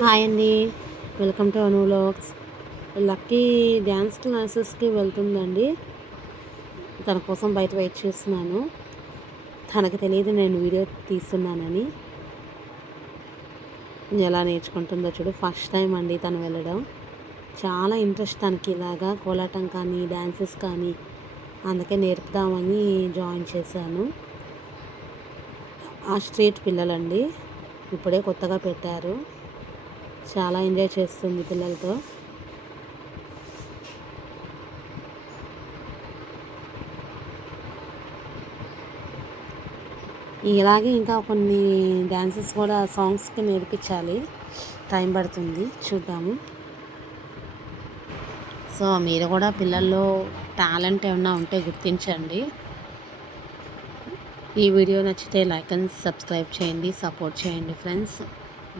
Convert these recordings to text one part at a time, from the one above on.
Hi అండి. Welcome to Anu vlogs. Lucky dance క్లాసెస్కి వెళ్తుందండి. తన కోసం బయట వెయిట్ చేస్తున్నాను. తనకు తెలియదు నేను వీడియో తీస్తున్నానని. ఎలా నేర్చుకుంటుందో చూడు. ఫస్ట్ టైం అండి తను వెళ్ళడం. చాలా ఇంట్రెస్ట్ తనకి ఇలాగా కోలాటం కానీ డ్యాన్సెస్ కానీ. అందుకే నేర్పుదామని జాయిన్ చేశాను. ఆ స్ట్రీట్ పిల్లలండి, ఇప్పుడే కొత్తగా పెట్టారు. చాలా ఎంజాయ్ చేస్తుంది పిల్లలతో. ఇలాగే ఇంకా కొన్ని డ్యాన్సెస్ కూడా సాంగ్స్కి నేర్పించాలి. టైం పడుతుంది, చూద్దాము. సో మీరు కూడా పిల్లల్లో టాలెంట్ ఏమన్నా ఉంటే గుర్తించండి. ఈ వీడియో నచ్చితే లైక్ అండ్ సబ్స్క్రైబ్ చేయండి, సపోర్ట్ చేయండి ఫ్రెండ్స్.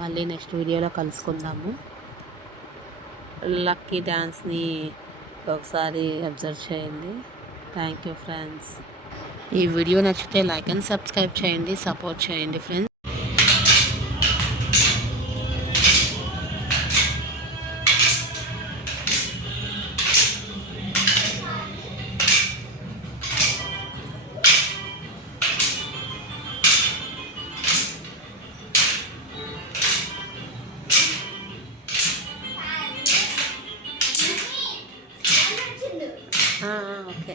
మళ్ళీ నెక్స్ట్ వీడియోలో కలుసుకుందాము. లక్కీ డ్యాన్స్ని ఒకసారి అబ్జర్వ్ చేయండి. Thank you friends. ఈ వీడియో నచ్చితే లైక్ అండ్ సబ్స్క్రైబ్ చేయండి, సపోర్ట్ చేయండి ఫ్రెండ్స్. ఓకే.